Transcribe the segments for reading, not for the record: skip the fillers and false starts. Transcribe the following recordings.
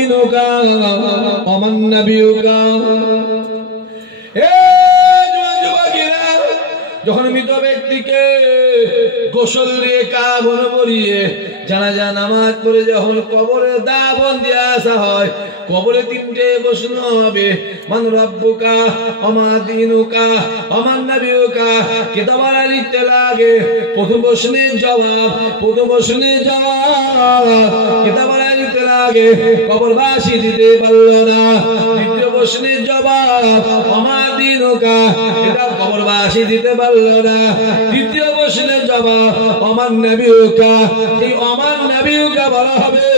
দীনুকা ওয়া মান নাবিয়ুকা। যখন মৃত ব্যক্তিকে গোসল দিয়ে কাফন পরিয়ে জানাজা নামাজ পড়ে যখন কবরে দাফন দিয়ে আসা হয়, কবরে তিনটে প্রশ্ন হবে, মান রাব্বুকা ওয়া মা দীনুকা ওয়া মান নাবিয়ুকা। কিতাবার লিখতে লাগে প্রথম প্রশ্নের জবাব, কিতাবার লিখতে লাগে কবরবাসী দিতে পারল না। দ্বিতীয় প্রশ্নের জবাব ওয়া মা দীনুকা, এটা কবরবাসী দিতে পারল না। তৃতীয় প্রশ্নের জবাব ওয়া মান নাবিয়ুকা, এই ওয়া মান নাবিয়ুকা বলা হবে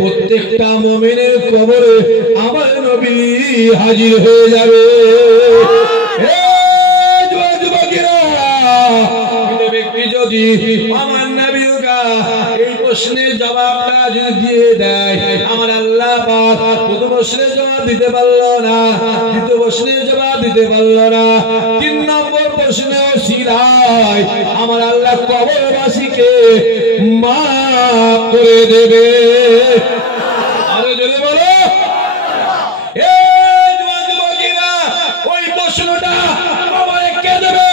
প্রত্যেকটা মুমিনের কবরে আমার নবী হাজির হয়ে যাবে। ব্যক্তি যদি আমার নাবিয়ুকা এই প্রশ্নের জবাবটা যদি দিয়ে দেয়, আমার আল্লাহ পাক প্রথম প্রশ্নের জবাব দিতে পারলো না, দ্বিতীয় প্রশ্নের জবাব দিতে পারলো না, 3 নম্বর প্রশ্নে সিলাই আমার আল্লাহ কবরবাসীকে মাফ করে দেবে। আরো জোরে বলো। ওই প্রশ্নটা কবরে কে দেবে?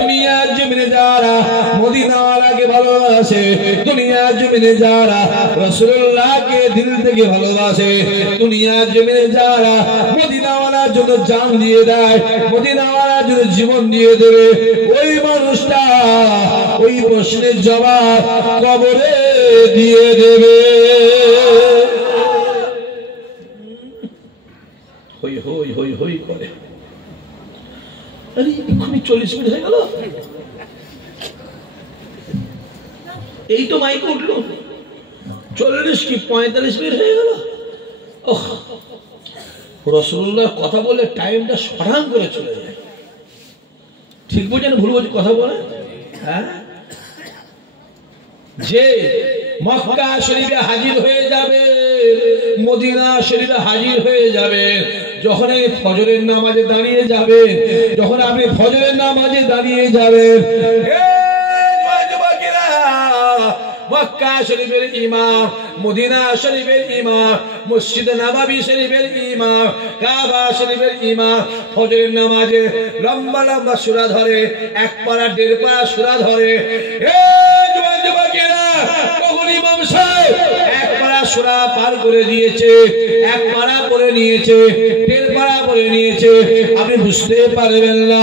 দুনিয়ার জমিনে যারা মদিনাওয়ালাকে ভালোবাসে, দুনিয়ার জমিনে যারা রাসূলুল্লাহকে দিল থেকে ভালোবাসে, দুনিয়ার জমিনে যারা মদিনাওয়ালার জন্য জান দিয়ে দেয়, মদিনাওয়ালার জন্য জীবন দিয়ে দেবে, ওই মানুষটা ওই প্রশ্নের জবাব কবরে দিয়ে দেবে। হই হই হই হই করে। আরে এক্ষুনি 40 মিনিট হয়ে গেল, এই তো মাইক উঠলো, 40 কি 45 মিনিট হয়ে গেল। রাসূলুল্লাহ কথা বলে টাইমটা সরাং করে চলে যায়। ঠিক বুঝেন ভুল বুঝে কথা বলে? হ্যাঁ, যে মক্কা শরীফে হাজির হয়ে যাবে, মদিনা শরীফে হাজির হয়ে যাবে, যখন এই ফজরের নামাজে দাঁড়িয়ে যাবে, যখন আপনি ফজরের নামাজে দাঁড়িয়ে যাবেন, মক্কা শরীফের ইমাম, মদিনা শরীফের ইমাম, মসজিদ নববী শরীফের ইমাম, কাবা শরীফের ইমাম ফজরের নামাজে লম্বা লম্বা সূরা ধরে, 1 পারা 1.5 পারা সূরা ধরে। কখন ইমাম সাহেব 1 পারা সূরা পার করে দিয়েছে, 1 পারা পড়ে নিয়েছে, 1.5 পারা পড়ে নিয়েছে, আপনি বুঝতে পারবেন না,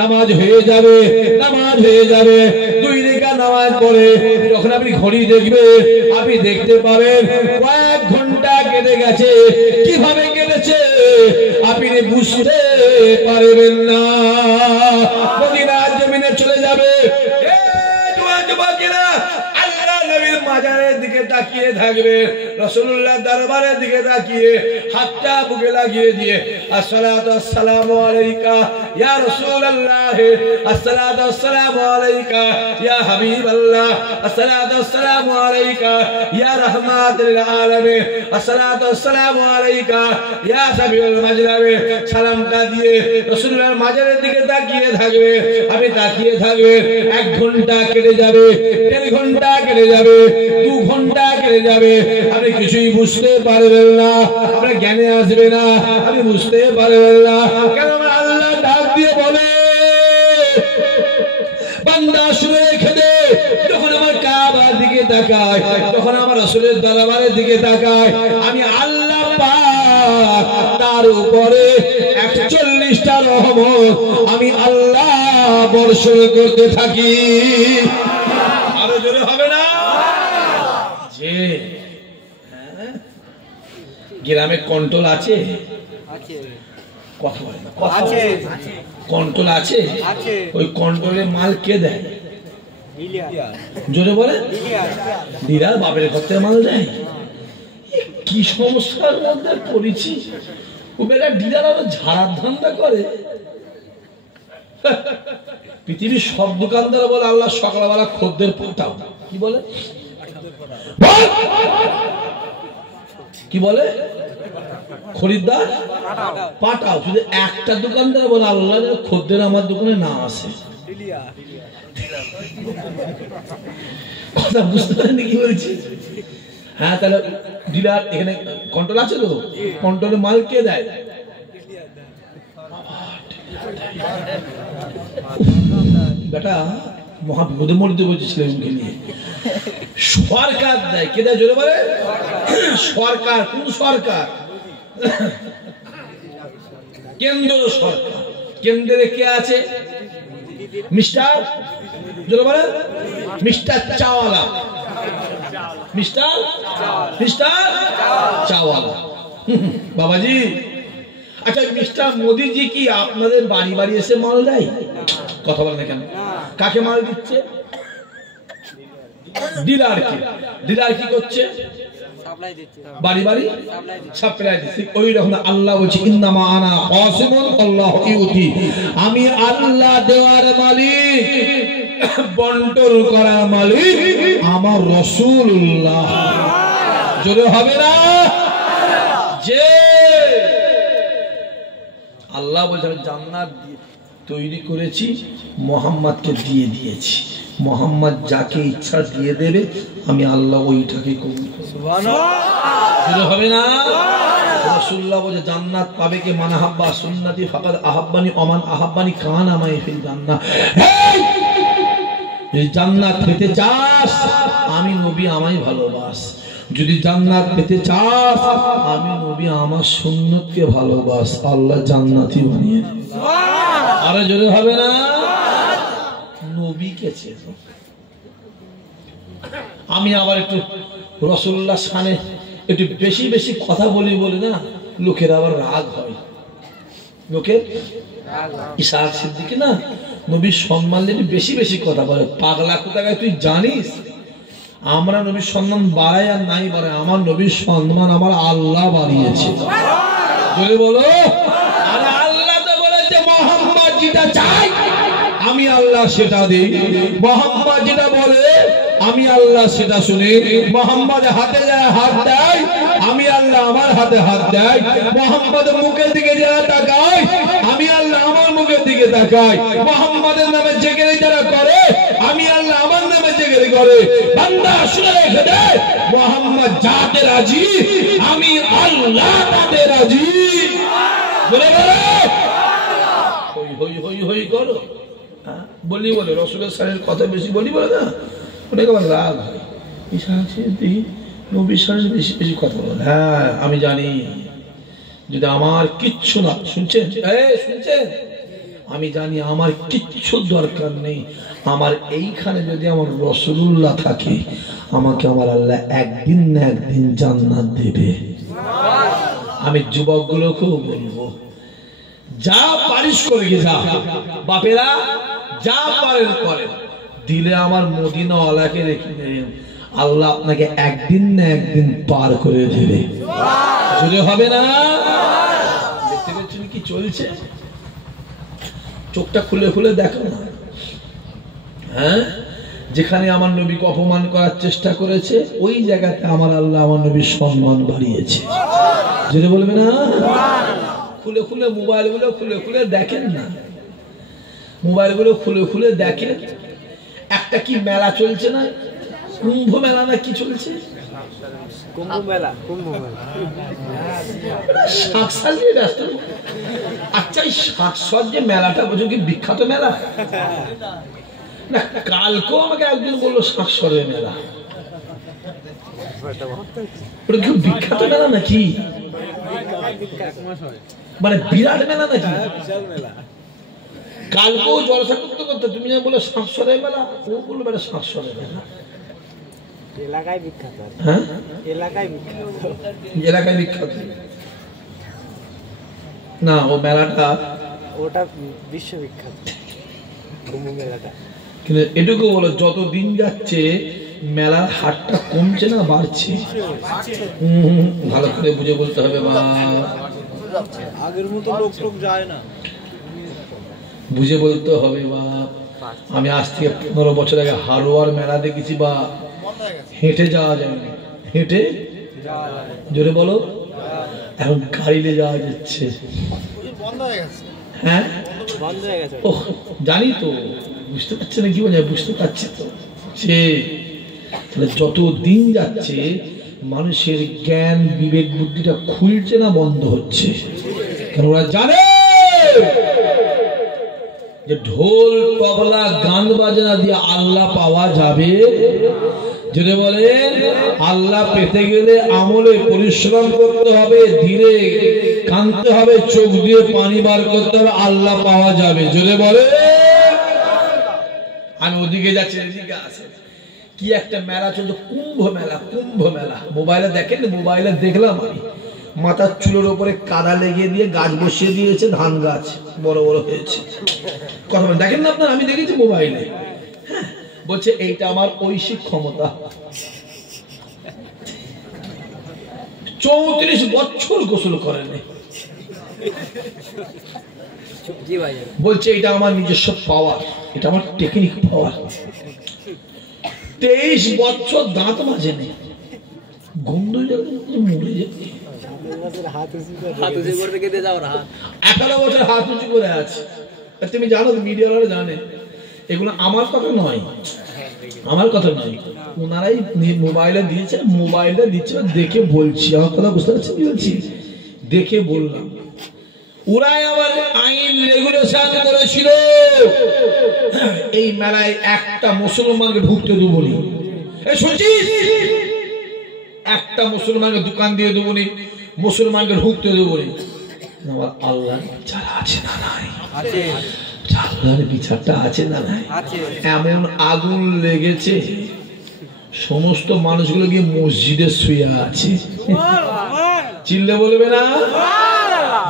নামাজ হয়ে যাবে, নামাজ হয়ে যাবে। 2 রাকাত নামাজ পড়ে যখন আপনি ঘড়ি দেখবে, আপনি দেখতে পাবেন কয়েক ঘন্টা কেটে গেছে। কিভাবে কেটেছে আপনি বুঝতে পারবেন না। মদিনার জমিনে চলে যাবে, আল্লাহ নবীর মাজারের দিকে তাকিয়ে থাকবে, রাসূলুল্লাহ দরবারের দিকে তাকিয়ে হাতটা বুকে লাগিয়ে দিয়ে আসসালাতু আসসালামু আলাইকা ইয়া রাসূলুল্লাহ, আসসালাতু আসসালামু আলাইকা ইয়া হাবিবাল্লাহ, আসসালাতু আসসালামু আলাইকা ইয়া রাহমাতুল আলামিন, আসসালাতু আসসালামু আলাইকা ইয়া সাবিউল মাজলাবে, সালামটা দিয়ে রাসূলুল্লাহর মাজারের দিকে তাকিয়ে থাকবে। আপনি তাকিয়ে থাকবেন, 1 ঘন্টা কেটে যাবে, 1.5 ঘন্টা কেটে যাবে, 2 ঘন্টা কেটে যাবে, আপনি কিছুই বুঝতে পারবেন না, আপনার জ্ঞানে আসবে না, আপনি বুঝতে পারবেন না। কেন? আল্লাহ ডাক দিয়ে বলে, বান্দা শুনে রেখে দে, যখন আমার কাবার দিকে তাকায়, যখন আমার রাসূলের দরবারের দিকে তাকায়, আমি আল্লাহ পাক তার উপরে 41টা রহমত আমি আল্লাহ বর্ষণ করতে থাকি। আরো জোরে হবে না? যে গ্রামে কন্ট্রোল আছে, কথা বলে না, কন্ট্রোল আছে, ওই কন্ট্রোলের মাল কে দেয়? জোরে বলে, ডিলার বাপের ঘর থেকে মাল দেয়। কি সমস্যার মধ্যে পড়েছি, ও বেটা ডিলার আরো ঝাড়ার ধান্দা করে। পৃথিবীর সব দোকানদার বলে আল্লাহ সকালবেলা খদ্দের পাঠাও, কি বলে? কি বলে? খরিদ্দার পাঠাও। শুধু একটা দোকানদার বলে আল্লাহ খদ্দের আমার দোকানে না আসে। কথা বুঝতে পারেন কি বলছি? হ্যাঁ, তাহলে ডিলার এখানে কন্ট্রোল আছে তো? কন্ট্রোলে মাল কে দেয়? বেটা মহাবিপদের মধ্যে বলছিলেন নিয়ে সরকার দেয়। কে দেয় জোরে বলে? সরকার। কোন সরকার? কেন্দ্র সরকার। কেন্দ্রে কে আছে? মিস্টার জোরে বলে মিস্টার চাওয়ালা। মিস্টার চাওয়ালা। বাবাজি আচ্ছা, মিস্টার মোদিজি কি আপনাদের বাড়ি বাড়ি এসে মাল দেয়? কথা বলে না কেন? কাকে মাল দিচ্ছে? ডিলারকে। ডিলার কি করছে? বাড়ি বাড়ি সাপ্লাই দিচ্ছে। ওই রকম আল্লাহ বলছে ইন্নামা আনা কাসিমুন আল্লাহু ইউতি, আমি আল্লাহ দেওয়ার মালিক, বন্টন করার মালিক আমার রাসূলুল্লাহ। জোরে হবে না? যে আল্লাহ বলছে জান্নাত তৈরি করেছি, মুহাম্মদকে দিয়ে দিয়েছি। মুহাম্মদ যাকে ইচ্ছা দিয়ে দেবে, আমি আল্লাহ ওইটাকে কবুল করব। সুবহানাল্লাহ হবে না? রাসূলুল্লাহ বলে জান্নাত পাবে কে মান আহাব্বা সুন্নতি ফাকাদ আহাব্বানি ওমান আহাব্বানি কানা মাই ফিল জান্নাহ। এই জান্নাত পেতে চাস, আমি নবী আমায় ভালোবাস। যদি জান্নাত পেতে চাস, আমি নবী আমার সুন্নতকে ভালোবাস, আল্লাহ জান্নাতি বানিয়ে দেবে। সুবহানাল্লাহ। আরে জোরে হবে না? নবীকে চেনো। আমি আবার একটু রাসূলুল্লাহ শানে একটু বেশি বেশি কথা বলি বলে না, লোকের আবার রাগ হয়। লোকের ইসহাক সিদ্দিক না নবীর সম্মান নিয়ে বেশি বেশি কথা বলে। পাগলা কোথাকার তুই জানিস আমরা নবীর সম্মান বাড়াই আর নাই বাড়াই, আমার নবীর সম্মান আমার আল্লাহ বাড়িয়েছে। বলে বলো, আরে আল্লাহ তো বলেছে মুহাম্মদ যেটা চাই আমি আল্লাহ সেটা দিই। মুহাম্মদ যেটা বলে আমি আল্লাহ সেটা শুনি। মুহাম্মদ হাতে যারা হাত দেয়, আমি আল্লাহ আমার হাতে হাত দেয়। মুহাম্মদ মুখের দিকে যারা তাকায়, আমি আল্লাহ আমার মুখের দিকে তাকাই। মুহাম্মদের নামে জিকির যারা করে, আমি আল্লাহ আমার নামে জিকির করে। বান্দা শুনে রেখে দে, মুহাম্মদ যাতে রাজি, আমি আল্লাহ তাতে রাজি। বলে বলো হই হই হই হই করো। বলি বলে রাসূলের শানের কথা বেশি বলি বলে না, অনেক আমার রাগ হয়। নবীর শানের বেশি বেশি কথা বলে। হ্যাঁ আমি জানি, যদি আমার কিচ্ছু না শুনছেন শুনছেন, আমি জানি আমার কিচ্ছু দরকার নেই। আমার এইখানে যদি আমার রাসূলুল্লাহ থাকে, আমাকে আমার আল্লাহ একদিন না একদিন জান্নাত দেবে। আমি যুবকগুলোকেও বলবো, যা পারিস করে যা, বাপেরা যা পারেন করেন, দিলে আমার মদিনা ওয়ালাকে রেখে দেবেন, আল্লাহ আপনাকে একদিন না একদিন পার করে দেবে। যদি হবে না? দেখতে পাচ্ছেন কি চলছে? চোখটা খুলে খুলে দেখো না। হ্যাঁ, যেখানে আমার নবীকে অপমান করার চেষ্টা করেছে, ওই জায়গাতে আমার আল্লাহ আমার নবীর সম্মান বাড়িয়েছে। যদি বলবে না? খুলে খুলে মোবাইল গুলো খুলে খুলে দেখেন না, মোবাইল গুলো খুলে খুলে দেখেন। একটা কি মেলা চলছে না, কুম্ভ মেলা না কি চলছে? কুম্ভ মেলা। শাকসবজি ব্যস্ত। আচ্ছা এই শাকসবজি মেলাটা বুঝো কি বিখ্যাত মেলা না? কালকেও আমাকে একদিন বললো শাকসবজি মেলা, ওটা কি বিখ্যাত মেলা নাকি? মানে বিরাট মেলা নাকি? কালকেও জলসা করতে করতে তুমি যা বলো শাকসবজি মেলা, ও বললো বেটা শাকসবজি মেলা এলাকায় বিখ্যাত। হ্যাঁ এলাকায় বিখ্যাত, এলাকায় বিখ্যাত না ও মেলাটা, ওটা বিশ্ববিখ্যাত কুম্ভ মেলাটা। কিন্তু এটুকু বলো, যত দিন যাচ্ছে মেলার হাটটা কমছে না বাড়ছে? ভালো করে বুঝে বলতে হবে। বা আগের মতো লোক টোক যায় না, বুঝে বলতে হবে। বা আমি আজ থেকে 15 বছর আগে হারোয়ার মেলা দেখেছি, বা হেঁটে যাওয়া যায় না, হেঁটে জোরে বলো, এখন গাড়িতে যাওয়া যাচ্ছে। হ্যাঁ ও জানি তো, বুঝতে পারছি না কি বলে, বুঝতে পারছি তো। যত দিন যাচ্ছে মানুষের জ্ঞান বিবেক বুদ্ধিটা খুলছে না বন্ধ হচ্ছে, কারণ ওরা জানে যে ঢোল তবলা গান বাজনা দিয়ে আল্লাহ পাওয়া যাবে। যদি বলেন আল্লাহ পেতে গেলে আমলে পরিশ্রম করতে হবে, ধীরে কাঁদতে হবে, চোখ দিয়ে পানি বার করতে হবে, আল্লাহ পাওয়া যাবে। যদি বলে আমি ওদিকে যাচ্ছি, এদিকে আসে কি একটা মেলা চলছে, কুম্ভ মেলা। কুম্ভ মেলা মোবাইলে দেখেন, মোবাইলে দেখলাম আমি, মাথার চুলের উপরে কাদা লেগে দিয়ে গাছ বসিয়ে দিয়েছে, ধান গাছ বড় বড় হয়েছে। কথা দেখেন না আপনার, আমি দেখেছি মোবাইলে। হ্যাঁ, বলছে এইটা আমার ঐশিক ক্ষমতা। 34 বছর গোসল করেনি, বলছে এটা আমার নিজস্ব পাওয়ার, এটা আমার টেকনিক পাওয়ার। 23 বছর দাঁত মাজেনি, গন্ধ যাবে, মরে যাবে। 11 বছর হাত উঁচু করে আছে। তুমি জানো, মিডিয়াওয়ালা জানে, এগুলো আমার কথা নয়, আমার কথা নয়, ওনারাই মোবাইলে দিয়েছে, মোবাইলে দিচ্ছে, দেখে বলছি। আমার কথা বুঝতে পারছি, বলছি দেখে বললাম। ওরাই আবার আইন রেগুলেশন করেছিল, এই মেলায় একটা মুসলমানকে ঢুকতে দেবো নি। শুনছিস, একটা মুসলমানকে দোকান দিয়ে দেবো নি, মুসলমানকে ঢুকতে দেবো নি। আমার আল্লাহর বিচার আছে না নাই? আল্লাহর বিচারটা আছে না নাই? এমন আগুন লেগেছে, সমস্ত মানুষগুলো গিয়ে মসজিদে শুয়ে আছে। চিল্লে বলবে না?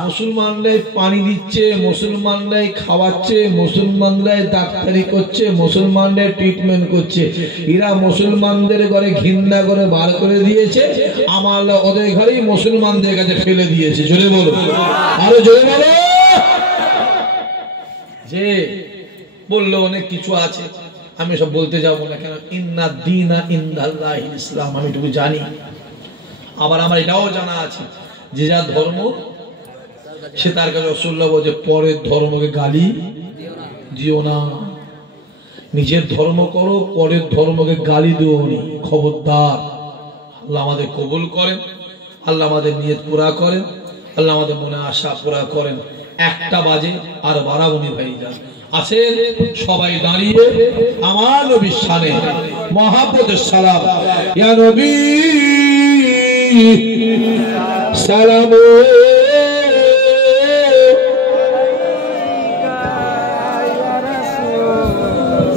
মুসলমানরাই পানি দিচ্ছে, মুসলমানরাই খাওয়াচ্ছে, মুসলমানরাই ডাক্তারি করছে, মুসলমানরাই ট্রিটমেন্ট করছে। এরা মুসলমানদের ঘরে ঘৃণা করে বার করে দিয়েছে, আমার ওদের ঘরেই মুসলমানদের কাছে ফেলে দিয়েছে। জোরে বলো, আরো জোরে বলো। যে বললো অনেক কিছু আছে, আমি সব বলতে যাবো না, কেন ইন্না দীনা ইনদাল্লাহিল ইসলাম, আমি এটুকু জানি। আবার আমার এটাও জানা আছে যে যা ধর্ম সে তার কাছে রাসূলুল্লাহ বলে পরের ধর্মকে গালি দিও না, নিজের ধর্ম করো, পরের ধর্মকে গালি দিও না, খবরদার। আল্লাহ আমাদের কবুল করেন, আল্লাহ আমাদের নিয়ত পুরা করেন, আল্লাহ আমাদের মনে আশা পুরা করেন। 1টা বাজে আর বারাবনি ভাইজান আসেন, সবাই দাঁড়িয়ে আমার নবীর শানে মহাব্বতের সালাম। ইয়া নবী সালাম,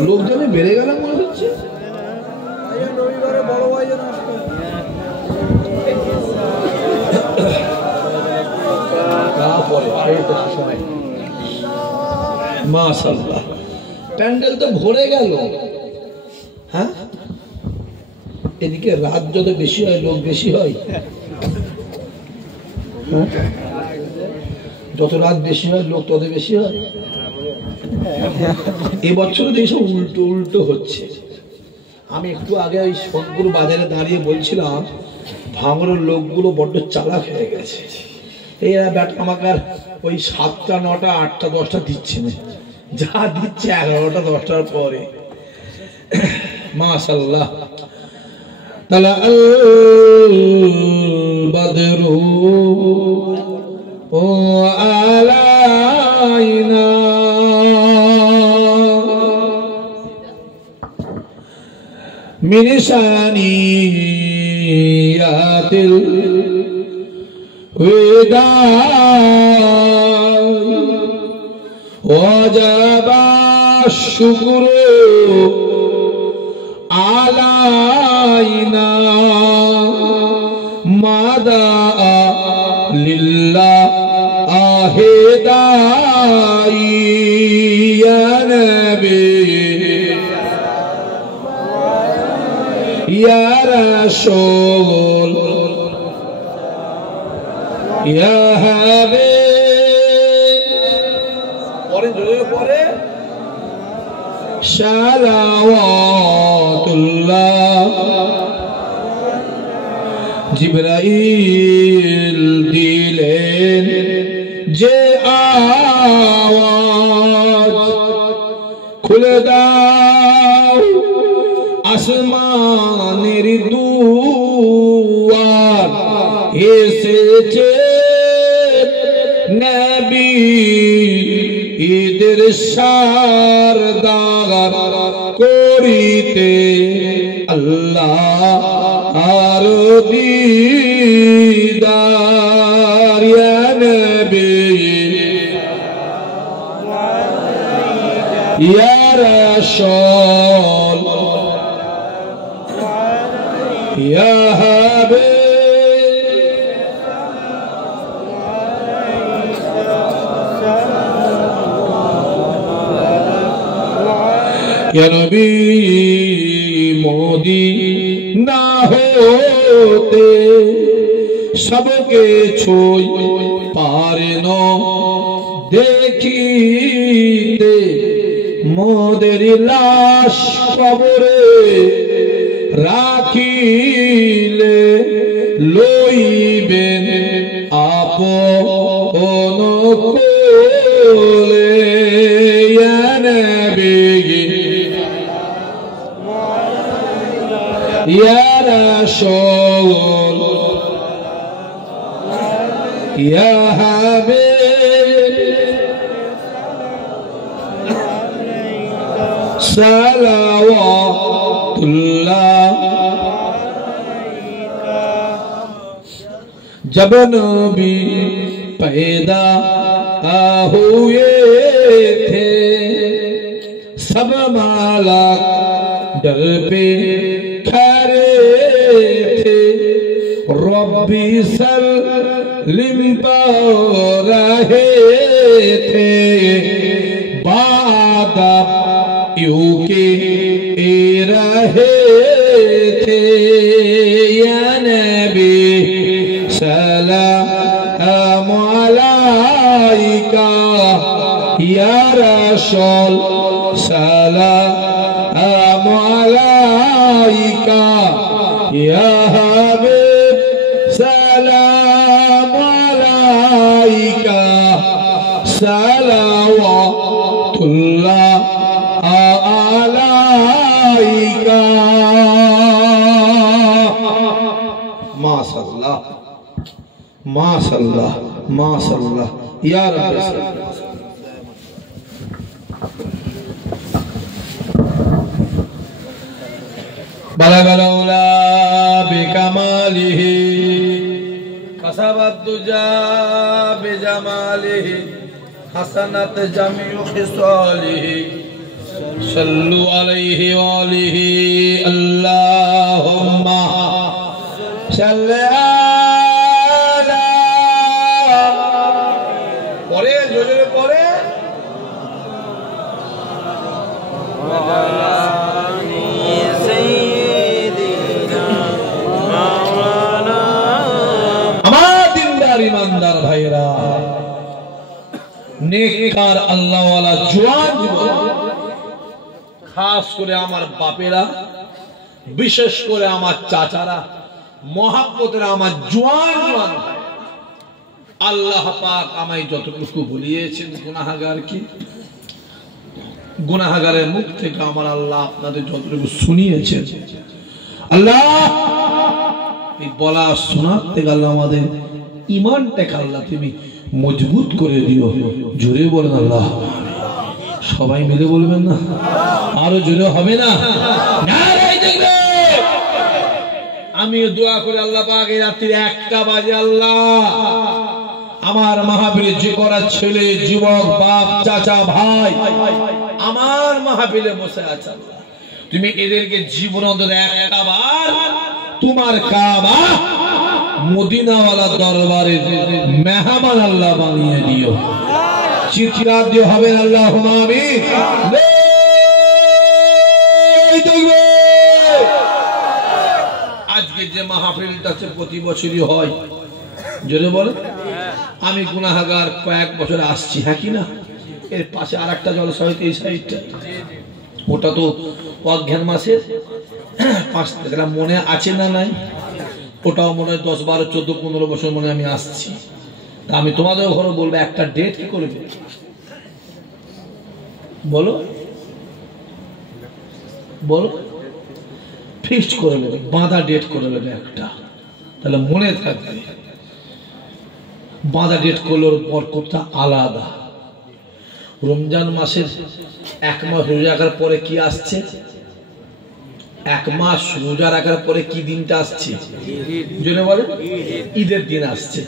লোকজনে বেড়ে গেল মনে হচ্ছে। বড় ভাই যেন মাশাআল্লাহ, প্যান্ডেল তো ভরে গেল। হ্যাঁ, এদিকে রাত যত বেশি হয় লোক বেশি হয়, যত রাত বেশি হয় লোক তত বেশি হয়। এবছরও এইসব উল্টো উল্টো হচ্ছে। আমি একটু আগে ওই সোদপুর বাজারে দাঁড়িয়ে বলছিলাম, ভাঙড়ের লোকগুলো বড্ড চালাক হয়ে গেছে। এরা ব্যাট আমাকে আর ওই 7টা 9টা 8টা 10টা দিচ্ছে না, যা দিচ্ছে 11টা 10টার পরে। মাশাআল্লাহ। তালা আল বদরু ও আলাইনা মিন শানিয়াতিল ওয়াদাই ওয়াজাবা শুকরু আলাইনা মাদা লিল্লাহ আহেদাই ইয়া নবী ইয়া রাসূল ইয়া হাবিব। পরে জোরে পরে সালাওয়াতুল্লাহ। জিবরাইল দিলেন যে আওয়াজ, খুলে দাও আসমানের দুয়ার, এসেছে নবী ঈদের সারদার করিতে আল্লাহ আর দিদার ইয়া নবী ইয়া রাসূল ইয়া হাবিব या नबी मदीना होते सबके छोई पारे न देखीते मोदेर लाश कबरे राखिले लइबेन आपन कोले या नबी या रसूल या हबीब सलावतुल्लाह जब नबी पैदा हुए थे सब मालक डर पे खड़े थे रब्बी सल्लिम पर रहे थे बादा यू के रहे थे या नबी सलाम अलैका या रसूल सलाम अलैका या हबीब सलाम अलैका सलावतुल्लाह अलैका माशाअल्लाह माशाअल्लाह माशाअल्लाह या रब्बी बलगल औला बिकमालिही कसबत दुजा बिजमालिही हसनत जमीउ खिसालिही सल्लु अलैहि वालिही अल्लाहुम्मा सल्ली अला परे जोरे परे ईमानदार भाईरा नेककार अल्लाह वाला जवान खास करे आमार बापेरा विशेष करे आमार चाचारा मोहब्बतेर आमार जवान जवान अल्लाह पाक आमाय যতটুকু বলিয়েছেন গুনাহগার কি গুনাহগারের মুখ থেকে আমার আল্লাহ আপনাদের যতটুকু শুনিয়েছেন আল্লাহ এই বলা শোনাতে গেল আমাদের ईमानটাকে আল্লাহ তুমি মজবুত করে দিও জোরে বলেন আল্লাহ সবাই মিলে বলবেন না আরো জোরে হবে না নারায়ে তাকবীর আমি দোয়া করি আল্লাহ পাক এই রাতে 1টা বাজে আল্লাহ আমার মাহফিলে যে করা ছেলে যুবক বাপ চাচা ভাই আমার মাহফিলে বসে আছে আল্লাহ তুমি এদেরকে জীবন অন্তত 1টা বার তোমার কাবা मदीना वाला दरबारे मेहमान अल्लाह बानिये दियो चित्कार दियो हबेन अल्लाहुम्मा आमीन आज के जे महफिलटा से प्रति बछरই হয় জোরে বলে আমি গুনাহগার কয়েক বছর আসছি হ্যাঁ কি না এর পাশে আরেকটা জলসা হইতে এই সাইডটা ওটা তো অজ্ঞান মাসে 5 টাকা মনে আছে না নাই ওটাও মনে 10 12 14 15 বছর মনে আমি আসছি তা আমি তোমাদের ঘরে বলবো একটা ডেট কি করবে বলো বলো ফিক্সড করে নেবে বাঁধা ডেট করে নেবে একটা তাহলে মনে থাকবে বাঁধা ডেট করলে ওর বরকতটা আলাদা। রমজান মাসের 1 মাস রোজা রাখার পরে কি আসছে? 1 মাস রোজা রাখার পরে কি দিনটা আসছে? জেনে বলেন, ঈদের দিন আসছে।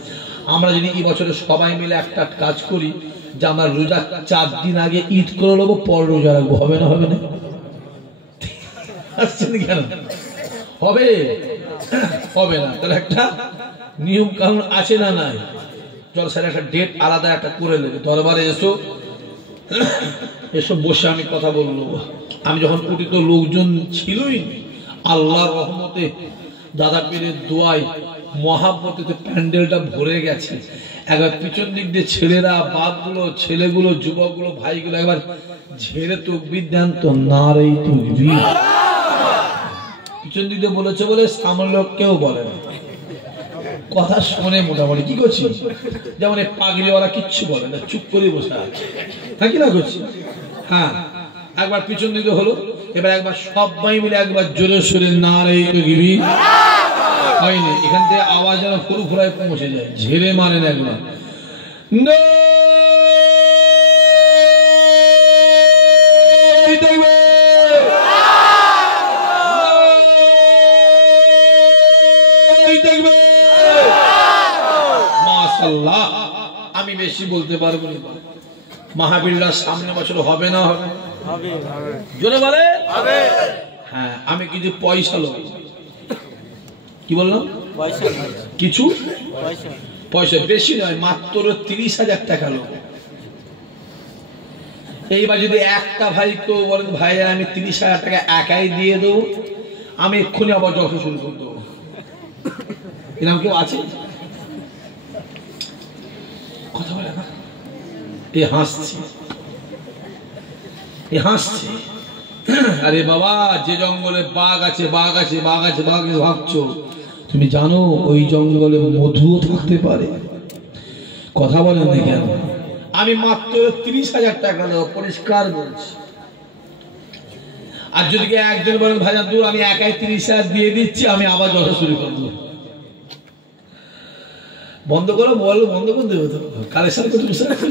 আমরা যদি এই বছরে সবাই মিলে একটা কাজ করি যে আমরা রোজা 4 দিন আগে ঈদ করে নেবো, পর রোজা রাখবো, হবে না? হবে না? আসছেন কেন? হবে? হবে না। তাহলে একটা নিয়ম কানুন আছে না নাই? চল স্যার একটা ডেট আলাদা একটা করে নেবে, দরবারে এসো, এসব বসে আমি কথা বলবো। আমি যখন উঠি তো লোকজন ছিলই, আল্লাহর রহমতে দাদা পীরের দোয়ায় মহাব্বতে প্যান্ডেলটা ভরে গেছে। একবার পিছন দিক দিয়ে ছেলেরা, বাপগুলো, ছেলেগুলো, যুবকগুলো, ভাইগুলো একবার ঝেড়ে তকবীর দেন তো, নারে তকবীর। পিছন দিক দিয়ে বলেছে বলে সামনে লোক কেউ বলে না, কথা শোনে মোটামুটি। কি করছি? যেমন এই পাগড়িওয়ালা কিচ্ছু বলে না, চুপ করে বসে আছে, থাকি না করছি। হ্যাঁ, একবার পিছন দিকে হলো, এবার একবার সবাই মিলে একবার জোরে সোরে নারে তকবীর হয়নি। এখান থেকে আওয়াজ যেন ফুরফুরায় পৌঁছে যায়, ঝেড়ে মারেন একবার। মাশাআল্লাহ, আমি বেশি বলতে পারবো না। মাহফিলটা সামনে বছর হবে না? হবে? জোরে বলে হবে। হ্যাঁ, আমি কিছু পয়সা লোক, কি বললাম? কিছু পয়সা, বেশি নয়, মাত্র 30,000 টাকা লোক। এইবার যদি একটা ভাই কেউ বলেন ভাই আমি 30,000 টাকা একাই দিয়ে দেবো, আমি এক্ষুনি আবার যত শুরু করে দেবো। এরকম কেউ আছে? কথা বলে না, এ হাসছে, এ হাসছে। আরে বাবা, যে জঙ্গলে বাঘ আছে, বাঘ আছে, বাঘ আছে, বাঘ ভাবছো, তুমি জানো ওই জঙ্গলে মধুও থাকতে পারে। কথা বলেন না কেন? আমি মাত্র 30,000 টাকা দেবো, পরিষ্কার বলছি। আর যদি একজন বলেন ভাইজান দূর, আমি একাই 30,000 দিয়ে দিচ্ছি, আমি আবার যত শুরু করে দেবো। বন্ধ করো, বলো বন্ধ করে দেবো তো, কালেকশন করতে বসে রাখি।